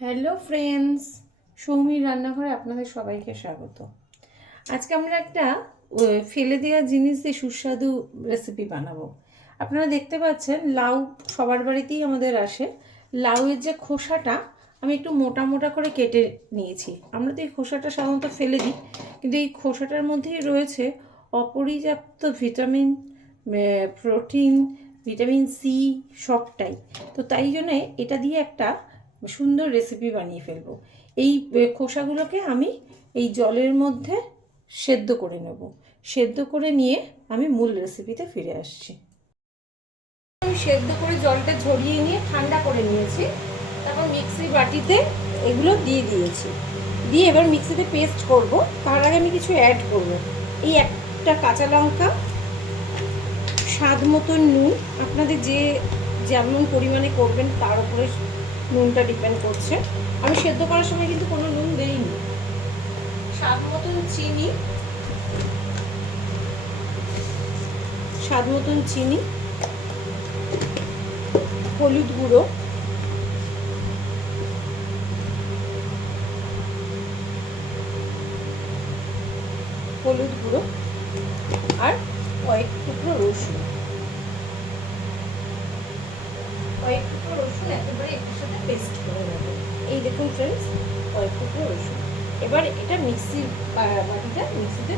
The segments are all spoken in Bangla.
হ্যালো ফ্রেন্ডস, সৌমির রান্নাঘরে আপনাদের সবাইকে স্বাগত। আজকে আমরা একটা ফেলে দেওয়া জিনিস দিয়ে সুস্বাদু রেসিপি বানাবো। আপনারা দেখতে পাচ্ছেন লাউ সবার বাড়িতেই আমাদের আসে। লাউয়ের যে খোসাটা আমি একটু মোটা মোটা করে কেটে নিয়েছি। আমরা তো এই খোসাটা সাধারণত ফেলে দিই, কিন্তু এই খোসাটার মধ্যেই রয়েছে অপর্যাপ্ত ভিটামিন, প্রোটিন, ভিটামিন সি সবটাই। তো তাই জন্যে এটা দিয়ে একটা সুন্দর রেসিপি বানিয়ে ফেলবো। এই খোসাগুলোকে আমি এই জলের মধ্যে সেদ্ধ করে নেব। সেদ্ধ করে নিয়ে আমি মূল রেসিপিতে ফিরে আসছি। আমি সেদ্ধ করে জলটা ঝরিয়ে নিয়ে ঠান্ডা করে নিয়েছি। তারপর মিক্সি বাটিতে এগুলো দিয়ে দিয়েছি। দিয়ে এবার মিক্সিতে পেস্ট করব। তার আগে আমি কিছু অ্যাড করব। এই একটা কাঁচা লঙ্কা, স্বাদ মতন নুন, আপনাদের যেমন পরিমাণে করবেন তার উপরে নুনটা ডিপেন্ড করছে। আমি সেদ্ধ করার সময় কিন্তু কোনো নুন দেইনি। স্বাদ মতন চিনি, হলুদ গুঁড়ো, আর কয়েক টুকরো রসুন। একেবারে এটার সাথে পেস্ট করে নেবো। এই দেখুন ফ্রেন্ডস, কয়েক টুকরো রসুন। এবার এটা মিক্সিতে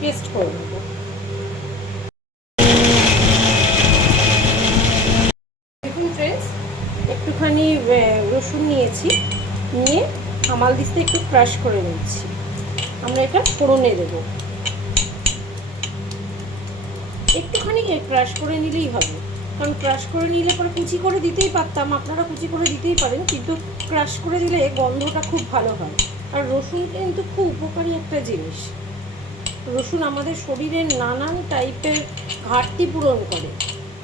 পেস্ট করে নেবো। দেখুন ফ্রেন্ডস, একটুখানি রসুন নিয়েছি, নিয়ে হামাল দিস্তে একটু ক্রাশ করে নিচ্ছি। আমরা এটা ফোড়নে দেবো। একটুখানি ক্রাশ করে নিলেই হবে, কারণ ক্রাশ করে নিলে পরে কুচি করে দিতেই পারতাম, আপনারা কুচি করে দিতেই পারেন, কিন্তু ক্রাশ করে দিলে গন্ধটা খুব ভালো হয়। আর রসুন কিন্তু খুব উপকারী একটা জিনিস। রসুন আমাদের শরীরের নানান টাইপের ঘাটতি পূরণ করে।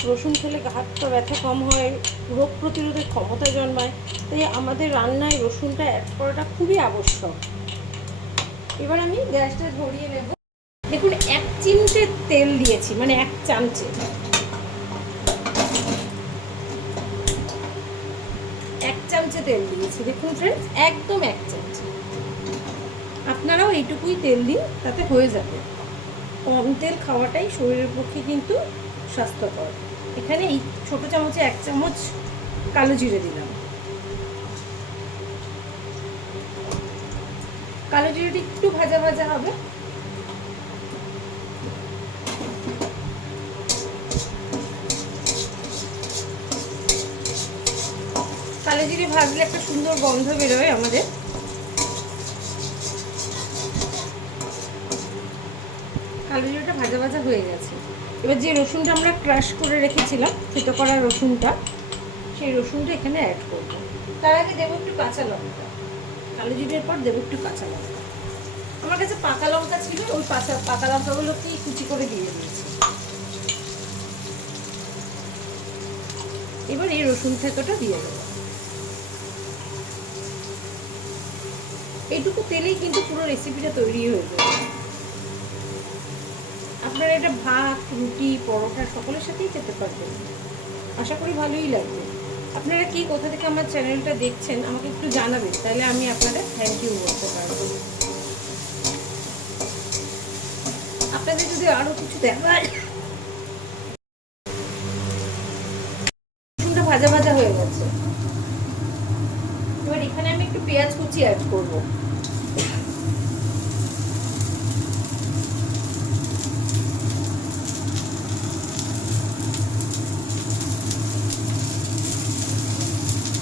রসুন খেলে হাতটা ব্যথা কম হয়, রোগ প্রতিরোধের ক্ষমতা জন্মায়। তাই আমাদের রান্নায় রসুনটা অ্যাড করাটা খুবই আবশ্যক। এবার আমি গ্যাসটা ধরিয়ে নেব। দেখুন, 1 চিমটে তেল দিয়েছি, মানে 1 চামচে, 1 চামচে তেল দিয়েছি। দেখুন ফ্রেন্ডস, একদম 1 চামচে। আপনারাও এইটুকুই তেল দিন, তাতে হয়ে যাবে। কম তেল খাওয়াটাই শরীরের পক্ষে কিন্তু স্বাস্থ্যকর। এখানে এই ছোটো চামচে 1 চামচ কালো জিরে দিলাম। কালো জিরেটা একটু ভাজা ভাজা হবে। কালো জিরে ভাজলে একটা সুন্দর গন্ধ বেরোয় আমাদের। কালো জিরেটা ভাজা ভাজা হয়ে গেছে। এবার যে রসুনটা আমরা ক্রাশ করে রেখেছিলাম, থেতো করা রসুনটা, সেই রসুনটা এখানে অ্যাড করব। তার আগে দেবো একটু কাঁচা লঙ্কা। কালো জিরের পর দেবো একটু কাঁচা লঙ্কা। আমার কাছে পাকা লঙ্কা ছিল, ওই পাকা লঙ্কাগুলোকেই কুচি করে দিয়ে দিয়েছি। এবার এই রসুন থেতোটা দিয়ে দেবো। এইটুকু তেলেই কিন্তু পুরো রেসিপিটা তৈরি হয়ে যাবে। আপনারা এটা ভাত, রুটি, পরোটা সকলের সাথেই খেতে পারবেন। আশা করি ভালোই লাগবে। আপনারা কি কোথা থেকে আমার চ্যানেলটা দেখছেন আমাকে একটু জানাবেন, তাহলে আমি আপনাদের থ্যাংক ইউ বলতে পারবো। আপনাদের যদি আরো কিছু দেখার, ভাজা ভাজা হয়ে গেছে। এবার এখানে আমি একটু পেঁয়াজ কুচি অ্যাড করব।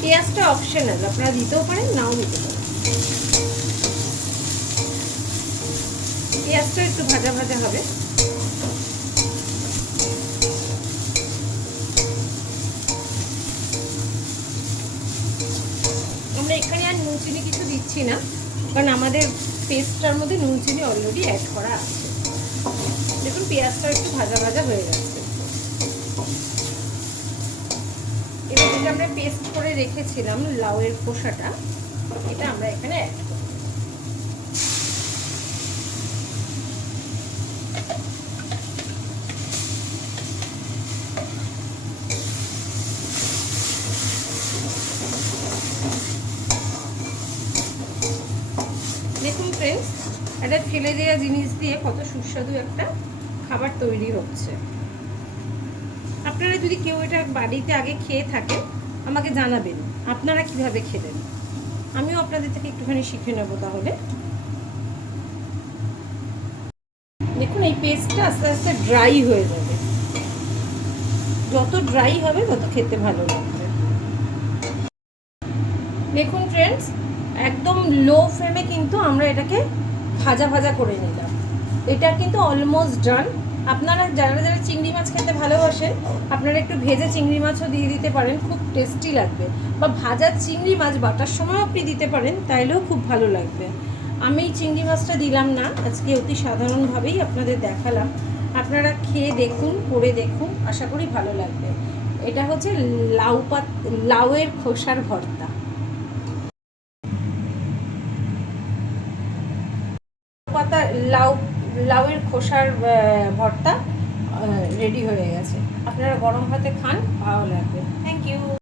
পেঁয়াজটা অপশনাল, আপনারা দিতেও পারেন, নাও দিতে পারেন। পেঁয়াজটা একটু ভাজা ভাজা হবে। আমরা এখানে আর নুন চিনি কিছু দিচ্ছি না, কারণ আমাদের পেস্টটার মধ্যে নুন চিনি অলরেডি অ্যাড করা আছে। দেখুন, পেঁয়াজটা একটু ভাজা ভাজা হয়ে গেছে। এবার যেটা আমরা পেস্ট করে রেখেছিলাম লাউয়ের খোসাটা, এটা আমরা এখানে অ্যাড করব। দেখুন ফ্রেন্ডস, একটা ফেলে দেওয়া জিনিস দিয়ে কত সুস্বাদু একটা খাবার তৈরি হচ্ছে। আপনারা যদি কেউ এটা বাড়িতে আগে খেয়ে থাকে আমাকে জানাবেন আপনারা কিভাবে খেলেন, আমিও আপনাদের থেকে একটুখানি শিখে নেব। তাহলে দেখুন এই পেস্টটা আস্তে আস্তে ড্রাই হয়ে যাবে, যত ড্রাই হবে তত খেতে ভালো লাগবে। দেখুন ফ্রেন্ডস, একদম লো ফ্লেমে কিন্তু আমরা এটাকে ভাজা ভাজা করে নিলাম। এটা কিন্তু অলমোস্ট ডান। আপনারা যারা যারা চিংড়ি মাছ খেতে ভালোবাসেন আপনারা একটু ভেজে চিংড়ি মাছও দিয়ে দিতে পারেন, খুব টেস্টি লাগবে। বা ভাজা চিংড়ি মাছ বাটার সময় আপনি দিতে পারেন, তাইলেও খুব ভালো লাগবে। আমি চিংড়ি মাছটা দিলাম না, আজকে অতি সাধারণভাবেই আপনাদের দেখালাম। আপনারা খেয়ে দেখুন, করে দেখুন, আশা করি ভালো লাগবে। এটা হচ্ছে লাউয়ের খোসার ভর্তা। পাতা লাউয়ের খোসার ভর্তা রেডি হয়ে গেছে। আপনারা গরম ভাতে খান, ভালো লাগবে। Thank you.